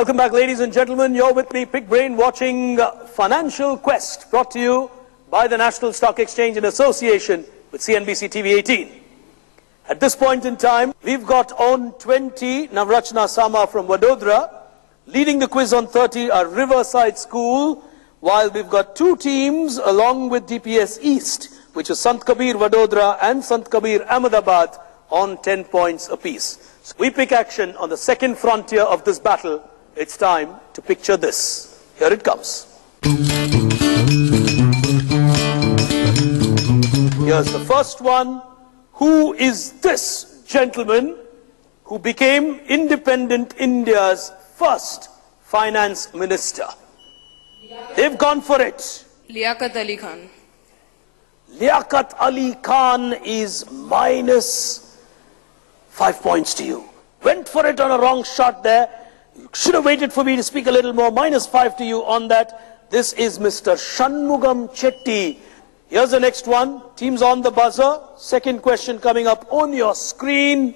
Welcome back, ladies and gentlemen. You're with me, Big Brain, watching Financial Quest, brought to you by the National Stock Exchange in association with CNBC TV 18. At this point in time, we've got on 20 Navrachana Sama from Vadodara. Leading the quiz on 30 are Riverside School, while we've got two teams along with DPS East, which is Sant Kabir Vadodara and Sant Kabir Ahmedabad, on 10 points apiece. So we pick action on the second frontier of this battle. It's time to picture this. Here it comes. Here's the first one. Who is this gentleman who became independent India's first finance minister? They've gone for it. Liaquat Ali Khan. Liaquat Ali Khan is minus 5 points to you. Went for it on a wrong shot there. You should have waited for me to speak a little more. Minus 5 to you on that. This is Mr. Shanmugam Chetty. Here's the next one. Team's on the buzzer. Second question coming up on your screen.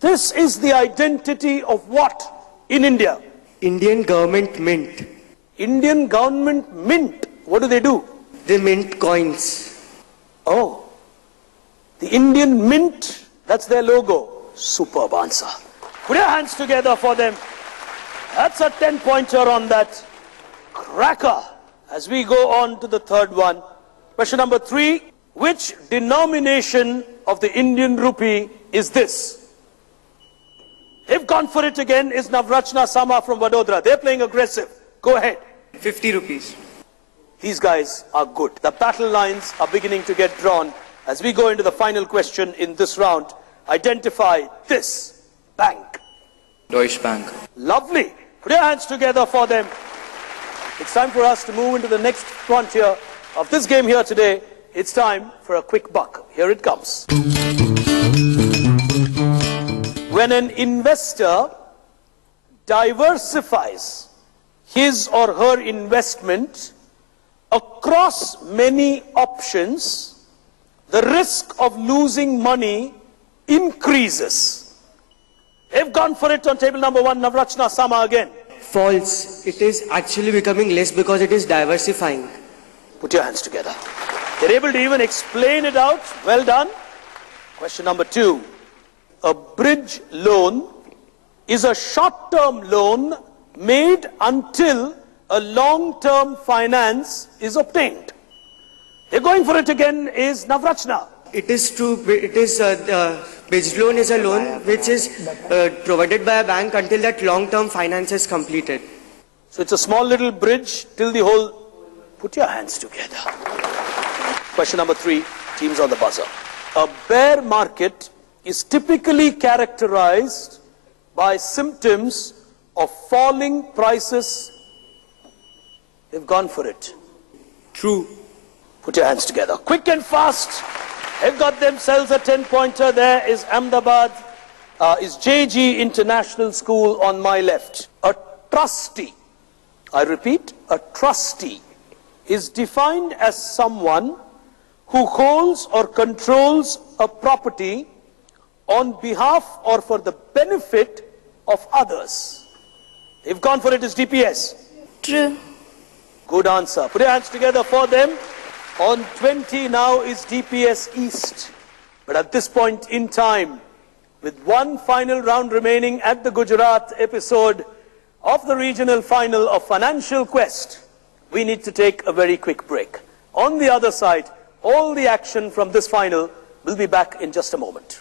This is the identity of what in India? Indian government mint. Indian government mint. What do? They mint coins. Oh. The Indian mint. That's their logo. Superb answer. Put your hands together for them. That's a 10-pointer on that. Cracker. As we go on to the third one. Question number 3. Which denomination of the Indian rupee is this? They've gone for it again. Is Navrachana Sama from Vadodara. They're playing aggressive. Go ahead. 50 rupees. These guys are good. The battle lines are beginning to get drawn. As we go into the final question in this round, identify this bank. Deutsche Bank. Lovely. Put your hands together for them. It's time for us to move into the next frontier of this game here today. It's time for a quick buck. Here it comes. When an investor diversifies his or her investment across many options, the risk of losing money increases. They've gone for it on table number 1, Navrachana Sama again. False. It is actually becoming less because it is diversifying. Put your hands together. They're able to even explain it out. Well done. Question number 2. A bridge loan is a short-term loan made until a long-term finance is obtained. They're going for it again. Is Navrachana. It is true. It is bridge loan is a loan which is provided by a bank until that long-term finance is completed. So it's a small little bridge till the whole. Put your hands together. Question number 3. Teams on the buzzer. A bear market is typically characterized by symptoms of falling prices. They've gone for it. True. Put your hands together. Quick and fast. They've got themselves a 10-pointer. There is Ahmedabad, is JG International School on my left. A trustee, I repeat, a trustee is defined as someone who holds or controls a property on behalf or for the benefit of others. They've gone for it as DPS. True. Good answer. Put your hands together for them. On 20 now is DPS East. But at this point in time, with one final round remaining at the Gujarat episode of the regional final of Financial Quest, we need to take a very quick break. On the other side, all the action from this final will be back in just a moment.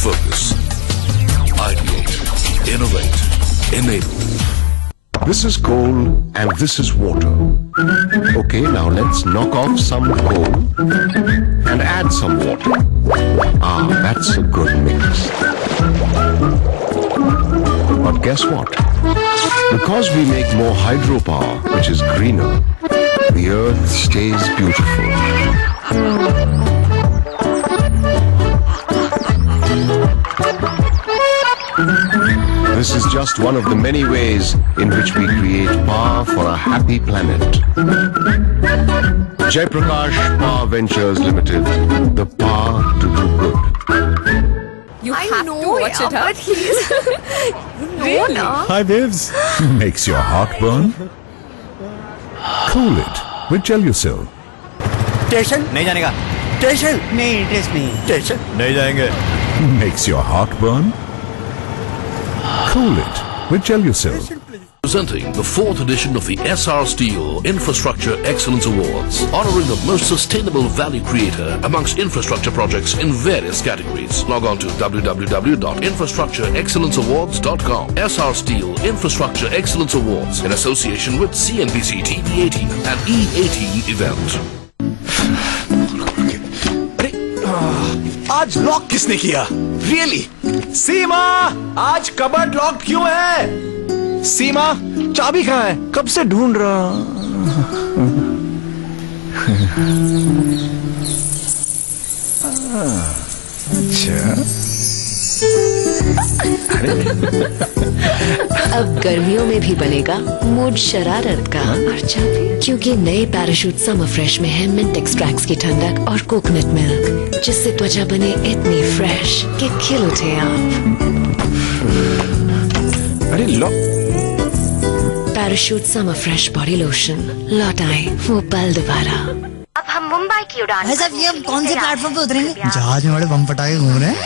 Focus, ideate, innovate, enable. This is coal and this is water. Okay, now let's knock off some coal and add some water. Ah, that's a good mix. But guess what? Because we make more hydropower, which is greener, the earth stays beautiful. This is just one of the many ways in which we create power for a happy planet. Jaiprakash Power Ventures Limited, the power to do good. You have to watch it, huh? But he's... Really? Hi, Vivs. Makes your heart burn? Cool it with Gelusil. Station नहीं जाने का station नहीं interest नहीं station नहीं जाएंगे Makes your heart burn? Cool it with Gelusil. Presenting the 4th edition of the SR Steel Infrastructure Excellence Awards, honoring the most sustainable value creator amongst infrastructure projects in various categories. Log on to www.infrastructureexcellenceawards.com. SR Steel Infrastructure Excellence Awards in association with CNBC TV 18 and E18 event. आज lock किसने किया? Really? सीमा, आज cupboard locked क्यों है? सीमा, चाबी कहाँ है? कब से ढूंढ रहा? अच्छा। अब गर्मियों में भी बनेगा मूड शरारत का और चाबी, क्योंकि नए पैराशूट समर फ्रेश में है मिंट एक्सट्रैक्ट्स की ठंडक और कोकोनट मिल्क, जिससे त्वचा बने इतनी फ्रेश कि खिल उठे आप। अरे lock parachute summer fresh body lotion लौट आए वो पल दोबारा। अब हम मुंबई की उड़ान। भाई साहब, ये हम कौन से प्लेटफॉर्म पे उतरेंगे? जहाज में बड़े बम पटाखे घूम रहे हैं।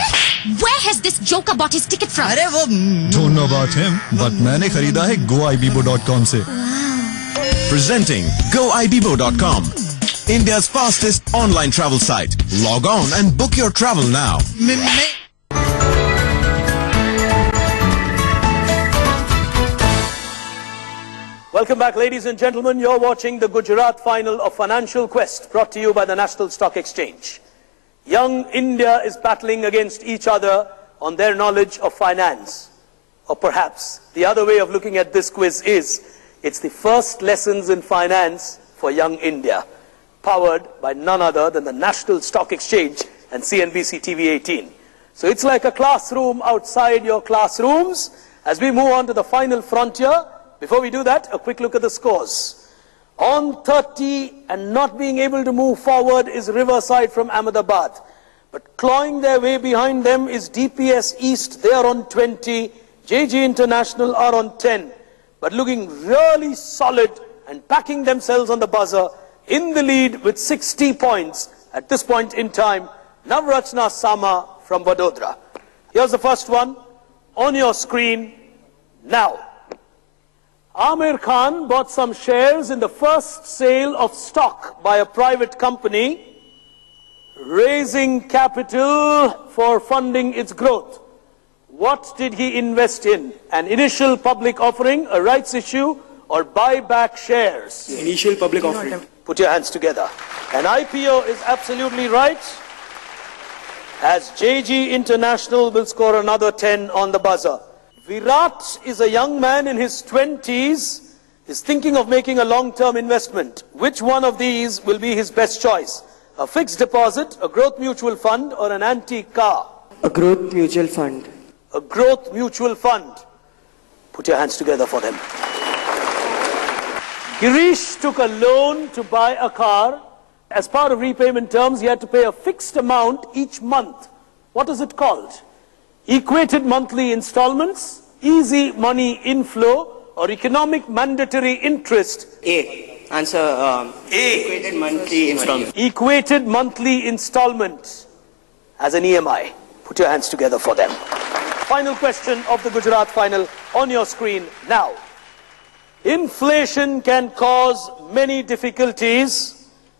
Where has this joker bought his ticket from? अरे वो Don't know about him, but मैंने खरीदा है goibibo.com से. Presenting goibibo.com, India's fastest online travel site. Log on and book your travel now. Welcome back, ladies and gentlemen. You're watching the Gujarat final of Financial Quest, brought to you by the National Stock Exchange. Young India is battling against each other on their knowledge of finance. Or perhaps the other way of looking at this quiz is, it's the first lessons in finance for young India, powered by none other than the National Stock Exchange and CNBC TV 18. So it's like a classroom outside your classrooms. As we move on to the final frontier, before we do that, a quick look at the scores. On 30 and not being able to move forward is Riverside from Ahmedabad. But clawing their way behind them is DPS East. They are on 20. JG International are on 10. But looking really solid and packing themselves on the buzzer in the lead with 60 points at this point in time. Navrachana Sama from Vadodara. Here's the first one on your screen now. Amir Khan bought some shares in the first sale of stock by a private company, raising capital for funding its growth. What did he invest in? An initial public offering, a rights issue, or buy back shares? Initial public offering. Put your hands together. An IPO is absolutely right, as JG International will score another 10 on the buzzer. Virat is a young man in his 20s, is thinking of making a long-term investment. Which one of these will be his best choice? A fixed deposit, a growth mutual fund, or an antique car? A growth mutual fund. A growth mutual fund. Put your hands together for them. Girish took a loan to buy a car. As part of repayment terms, he had to pay a fixed amount each month. What is it called? Equated monthly installments, easy money inflow, or economic mandatory interest? A. Answer A. Equated monthly installment. Equated monthly installment as an EMI. Put your hands together for them. Final question of the Gujarat final on your screen now. Inflation can cause many difficulties.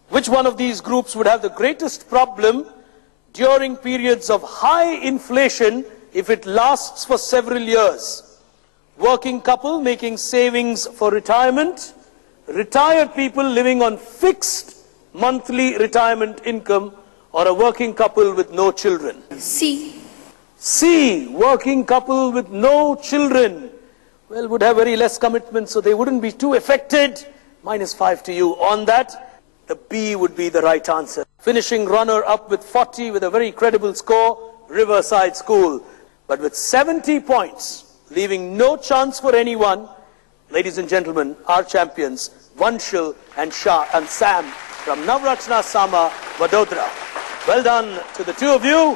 Which one of these groups would have the greatest problem during periods of high inflation if it lasts for several years? Working couple making savings for retirement, retired people living on fixed monthly retirement income, or a working couple with no children? C. C, working couple with no children. Well, would have very less commitment, so they wouldn't be too affected. -5 to you on that. The B would be the right answer. Finishing runner-up with 40 with a very credible score, Riverside School. But with 70 points, leaving no chance for anyone. Ladies and gentlemen, our champions, Vanshul and Shah and Sam from Navrachana Sama, Vadodara. Well done to the two of you.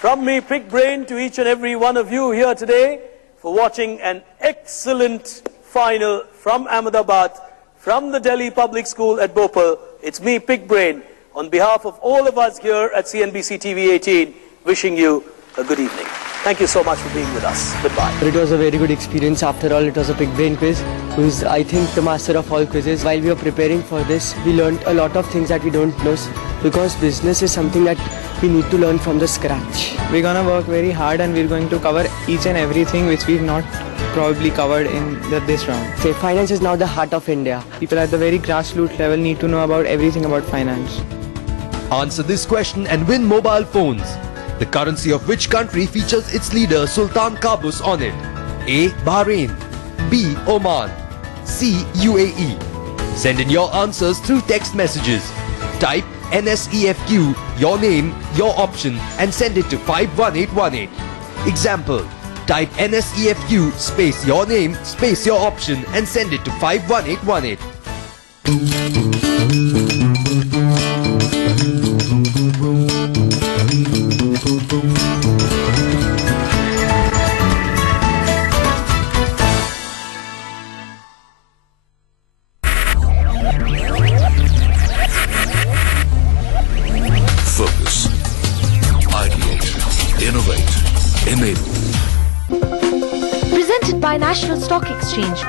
From me, Big Brain, to each and every one of you here today for watching an excellent final from Ahmedabad, from the Delhi Public School at Bhopal. It's me, Big Brain, on behalf of all of us here at CNBC TV 18, wishing you a good evening. Thank you so much for being with us. Goodbye. It was a very good experience. After all, it was a Big Brain quiz, who is, I think, the master of all quizzes. While we were preparing for this, we learned a lot of things that we don't know, because business is something that we need to learn from the scratch. We're gonna work very hard and we're going to cover each and everything which we've not probably covered in this round. Say, finance is now the heart of India. People at the very grassroots level need to know about everything about finance. Answer this question and win mobile phones. The currency of which country features its leader Sultan Qaboos on it? A. Bahrain, B. Oman, C. UAE. Send in your answers through text messages. Type NSEFQ, your name, your option, and send it to 51818. Example, type NSEFQ space your name space your option and send it to 51818. Focus, ideate, innovate, enable. Presented by National Stock Exchange.